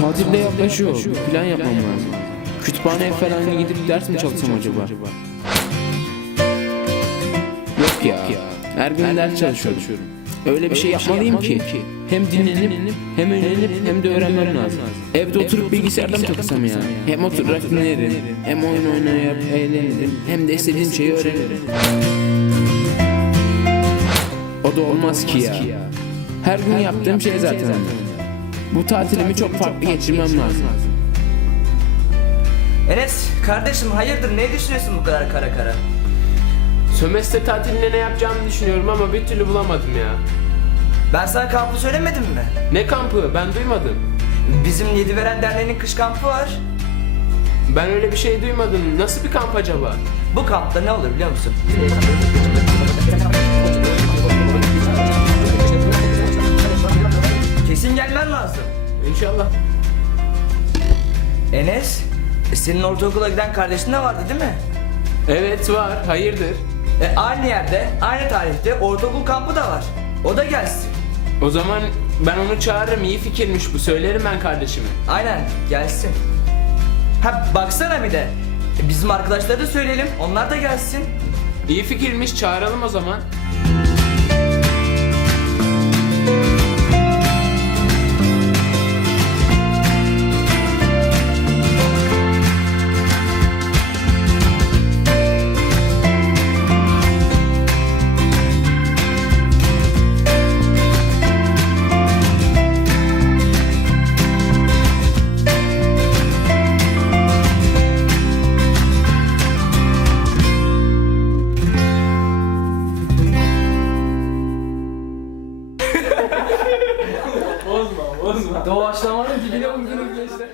tatilde yaklaşıyor. Bir plan yapmam lazım. Kütüphaneye falan gidip ders mi çalışsam acaba? Yok ya. Her gün ders çalışıyorum. Öyle bir şey yapmalıyım ki hem dinlenip hem öğrenip hem de öğrenmem lazım. Evde oturup bilgisayarda mı takılsam ya? Hem oturarak dinlerim, hem oyun oynayıp eğlenirim, hem de istediğim şeyi öğrenirim. O da olmaz ki ya. Her gün yaptığım şey zaten. Bu tatilimi çok farklı geçirmem lazım. Enes kardeşim hayırdır ne düşünüyorsun bu kadar kara kara? Sömestr tatilinde ne yapacağımı düşünüyorum ama bir türlü bulamadım ya. Ben sana kampı söylemedim mi? Ne kampı? Ben duymadım. Bizim Yediveren Derneği'nin kış kampı var. Ben öyle bir şey duymadım. Nasıl bir kamp acaba? Bu kampta ne olur biliyor musun? İnşallah. Enes, e, senin ortaokula giden kardeşin de vardı değil mi? Evet var. Hayırdır? E, aynı yerde, aynı tarihte ortaokul kampı da var. O da gelsin. O zaman ben onu çağırırım. İyi fikirmiş bu. Söylerim ben kardeşime. Aynen, gelsin. Ha baksana bir de. e, bizim arkadaşlara da söyleyelim, onlar da gelsin. İyi fikirmiş. Çağıralım o zaman. Doğaçlamanın dibine vurdunuz gençler.